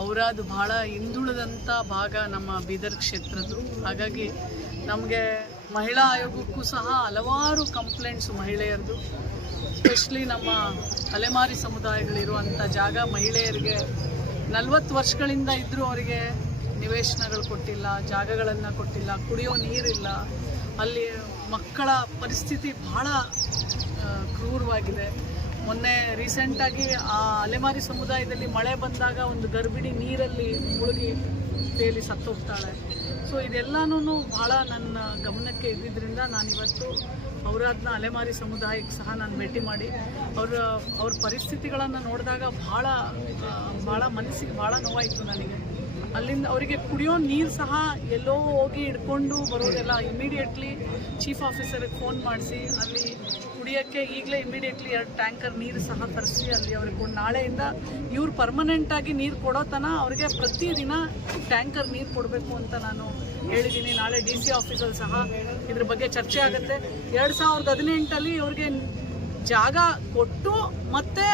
ಅವರದು ಬಹಳ ಹಿಂದುಳಿದಂಥ ಭಾಗ ನಮ್ಮ ಬೀದರ್ ಕ್ಷೇತ್ರದ್ದು. ಹಾಗಾಗಿ ನಮಗೆ ಮಹಿಳಾ ಆಯೋಗಕ್ಕೂ ಸಹ ಹಲವಾರು ಕಂಪ್ಲೇಂಟ್ಸು ಮಹಿಳೆಯರದು ಸ್ಪೆಷಲಿ ನಮ್ಮ ಅಲೆಮಾರಿ ಸಮುದಾಯಗಳಿರುವಂಥ ಜಾಗ ಮಹಿಳೆಯರಿಗೆ ನಲವತ್ತು ವರ್ಷಗಳಿಂದ ಇದ್ದರೂ ಅವರಿಗೆ ನಿವೇಶನಗಳು ಕೊಟ್ಟಿಲ್ಲ, ಜಾಗಗಳನ್ನು ಕೊಟ್ಟಿಲ್ಲ, ಕುಡಿಯೋ ನೀರಿಲ್ಲ. ಅಲ್ಲಿ ಮಕ್ಕಳ ಪರಿಸ್ಥಿತಿ ಬಹಳ ಕ್ರೂರವಾಗಿದೆ. ಮೊನ್ನೆ ರೀಸೆಂಟಾಗಿ ಆ ಅಲೆಮಾರಿ ಸಮುದಾಯದಲ್ಲಿ ಮಳೆ ಬಂದಾಗ ಒಂದು ಗರ್ಭಿಣಿ ನೀರಲ್ಲಿ ಮುಳುಗಿ ತೇಲಿ ಸತ್ತೋಗ್ತಾಳೆ ಸೊ ಇದೆಲ್ಲನೂ ಭಾಳ ನನ್ನ ಗಮನಕ್ಕೆ ಇದ್ದಿದ್ದರಿಂದ ನಾನಿವತ್ತು ಅವರಾದ್ನ ಅಲೆಮಾರಿ ಸಮುದಾಯಕ್ಕೆ ಸಹ ನಾನು ಭೇಟಿ ಮಾಡಿ, ಅವರ, ಅವ್ರ ಪರಿಸ್ಥಿತಿಗಳನ್ನು ನೋಡಿದಾಗ ಭಾಳ ಭಾಳ ಮನಸ್ಸಿಗೆ ಭಾಳ ನೋವಾಯಿತು ನನಗೆ. ಅಲ್ಲಿಂದ ಅವರಿಗೆ ಕುಡಿಯೋ ನೀರು ಸಹ ಎಲ್ಲೋ ಹೋಗಿ ಹಿಡ್ಕೊಂಡು ಬರೋದೆಲ್ಲ ಇಮಿಡಿಯೇಟ್ಲಿ ಚೀಫ್ ಆಫೀಸರ್ಗೆ ಫೋನ್ ಮಾಡಿಸಿ, ಅಲ್ಲಿ ಕುಡಿಯೋಕ್ಕೆ ಈಗಲೇ ಇಮಿಡಿಯೇಟ್ಲಿ ಎರಡು ಟ್ಯಾಂಕರ್ ನೀರು ಸಹ ತರಿಸಿ ಅಲ್ಲಿ ಅವ್ರಿಗೆ ಕೊಡ್- ನಾಳೆಯಿಂದ ಇವ್ರು ಪರ್ಮನೆಂಟಾಗಿ ನೀರು ಕೊಡೋ ತನ ಅವ್ರಿಗೆ ಪ್ರತಿದಿನ ಟ್ಯಾಂಕರ್ ನೀರು ಕೊಡಬೇಕು ಅಂತ ನಾನು ಹೇಳಿದ್ದೀನಿ. ನಾಳೆ ಡಿ ಸಿ ಆಫೀಸಲ್ಲಿ ಸಹ ಇದ್ರ ಬಗ್ಗೆ ಚರ್ಚೆ ಆಗುತ್ತೆ. ಎರಡು ಸಾವಿರದ ಹದಿನೆಂಟಲ್ಲಿ ಅವ್ರಿಗೆ ಜಾಗ ಕೊಟ್ಟು ಮತ್ತೆ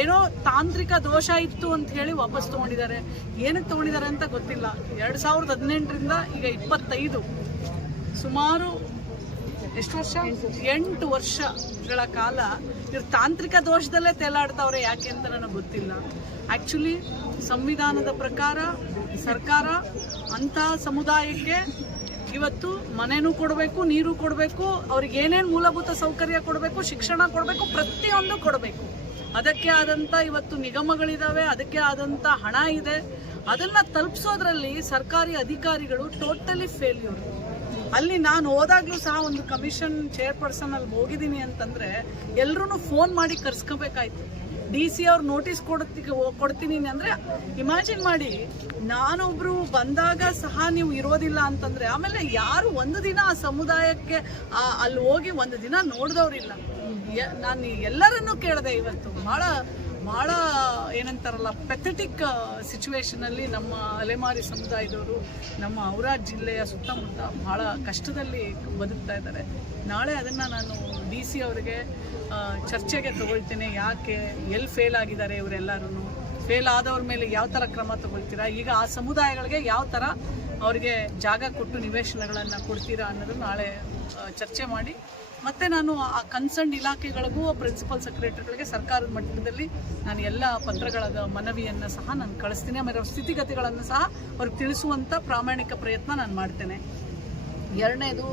ಏನೋ ತಾಂತ್ರಿಕ ದೋಷ ಇತ್ತು ಅಂತ ಹೇಳಿ ವಾಪಸ್ ತೊಗೊಂಡಿದ್ದಾರೆ. ಏನಕ್ಕೆ ತೊಗೊಂಡಿದ್ದಾರೆ ಅಂತ ಗೊತ್ತಿಲ್ಲ. ಎರಡು ಸಾವಿರದ ಹದಿನೆಂಟರಿಂದ ಈಗ ಇಪ್ಪತ್ತೈದು. ಸುಮಾರು ಎಷ್ಟು ವರ್ಷ? ಎಂಟು ವರ್ಷಗಳ ಕಾಲ ಇವ್ರು ತಾಂತ್ರಿಕ ದೋಷದಲ್ಲೇ ತೇಲಾಡ್ತಾವ್ರೆ ಯಾಕೆ ಅಂತ ನನಗೆ ಗೊತ್ತಿಲ್ಲ. ಆ್ಯಕ್ಚುಲಿ ಸಂವಿಧಾನದ ಪ್ರಕಾರ ಸರ್ಕಾರ ಅಂಥ ಸಮುದಾಯಕ್ಕೆ ಇವತ್ತು ಮನೆನೂ ಕೊಡಬೇಕು, ನೀರು ಕೊಡಬೇಕು, ಅವ್ರಿಗೆ ಏನೇನು ಮೂಲಭೂತ ಸೌಕರ್ಯ ಕೊಡಬೇಕು, ಶಿಕ್ಷಣ ಕೊಡಬೇಕು, ಪ್ರತಿಯೊಂದು ಕೊಡಬೇಕು. ಅದಕ್ಕೆ ಆದಂಥ ಇವತ್ತು ನಿಗಮಗಳಿದ್ದಾವೆ ಅದಕ್ಕೆ ಆದಂಥ ಹಣ ಇದೆ. ಅದನ್ನ ತಲುಪಿಸೋದ್ರಲ್ಲಿ ಸರ್ಕಾರಿ ಅಧಿಕಾರಿಗಳು ಟೋಟಲಿ ಫೇಲ್ಯೂರ್. ಅಲ್ಲಿ ನಾನು ಹೋದಾಗ್ಲೂ ಸಹ ಒಂದು ಕಮಿಷನ್ ಚೇರ್ಪರ್ಸನ್ ಅಲ್ಲಿ ಹೋಗಿದ್ದೀನಿ ಅಂತಂದ್ರೆ ಎಲ್ರೂ ಫೋನ್ ಮಾಡಿ ಕರ್ಸ್ಕೋಬೇಕಾಯ್ತು. ಡಿ ಸಿ ಅವ್ರು ನೋಟಿಸ್ ಕೊಡ್ತಿ ಕೊಡ್ತೀನಿ ಅಂದ್ರೆ ಇಮ್ಯಾಜಿನ್ ಮಾಡಿ, ನಾನೊಬ್ರು ಬಂದಾಗ ಸಹ ನೀವು ಇರೋದಿಲ್ಲ ಅಂತಂದ್ರೆ ಆಮೇಲೆ ಯಾರು ಒಂದು ದಿನ ಆ ಸಮುದಾಯಕ್ಕೆ ಅಲ್ಲಿ ಹೋಗಿ ಒಂದು ದಿನ ನೋಡಿದವ್ರಿಲ್ಲ. ನಾನು ಎಲ್ಲರನ್ನೂ ಕೇಳಿದೆ ಇವತ್ತು. ಬಹಳ ಬಹಳ ಏನಂತಾರಲ್ಲ ಪೆಥೆಟಿಕ್ ಸಿಚುವೇಶನಲ್ಲಿ ನಮ್ಮ ಅಲೆಮಾರಿ ಸಮುದಾಯದವರು, ನಮ್ಮ ಔರಾದ್ ಜಿಲ್ಲೆಯ ಸುತ್ತಮುತ್ತ ಬಹಳ ಕಷ್ಟದಲ್ಲಿ ಬದುಕ್ತಾ ಇದ್ದಾರೆ. ನಾಳೆ ಅದನ್ನು ನಾನು ಡಿ ಸಿ ಅವರಿಗೆ ಚರ್ಚೆಗೆ ತಗೊಳ್ತೇನೆ. ಯಾಕೆ ಎಲ್ಲಿ ಫೇಲ್ ಆಗಿದ್ದಾರೆ ಇವರೆಲ್ಲರೂ ಫೇಲ್ ಆದವ್ರ ಮೇಲೆ ಯಾವ ಥರ ಕ್ರಮ ತಗೊಳ್ತೀರಾ? ಈಗ ಆ ಸಮುದಾಯಗಳಿಗೆ ಯಾವ ಥರ ಅವರಿಗೆ ಜಾಗ ಕೊಟ್ಟು ನಿವೇಶನಗಳನ್ನು ಕೊಡ್ತೀರಾ ಅನ್ನೋದು ನಾಳೆ ಚರ್ಚೆ ಮಾಡಿ. ಮತ್ತೆ ನಾನು ಆ ಕನ್ಸರ್ನ್ ಇಲಾಖೆಗಳಿಗೂ ಪ್ರಿನ್ಸಿಪಲ್ ಸೆಕ್ರೆಟರಿಗಳಿಗೆ ಸರ್ಕಾರದ ಮಟ್ಟದಲ್ಲಿ ನಾನು ಎಲ್ಲ ಪತ್ರಗಳ ಮನವಿಯನ್ನು ಸಹ ನಾನು ಕಳಿಸ್ತೀನಿ. ಆಮೇಲೆ ಅವ್ರ ಸ್ಥಿತಿಗತಿಗಳನ್ನು ಸಹ ಅವ್ರಿಗೆ ತಿಳಿಸುವಂಥ ಪ್ರಾಮಾಣಿಕ ಪ್ರಯತ್ನ ನಾನು ಮಾಡ್ತೇನೆ. ಎರಡನೇದು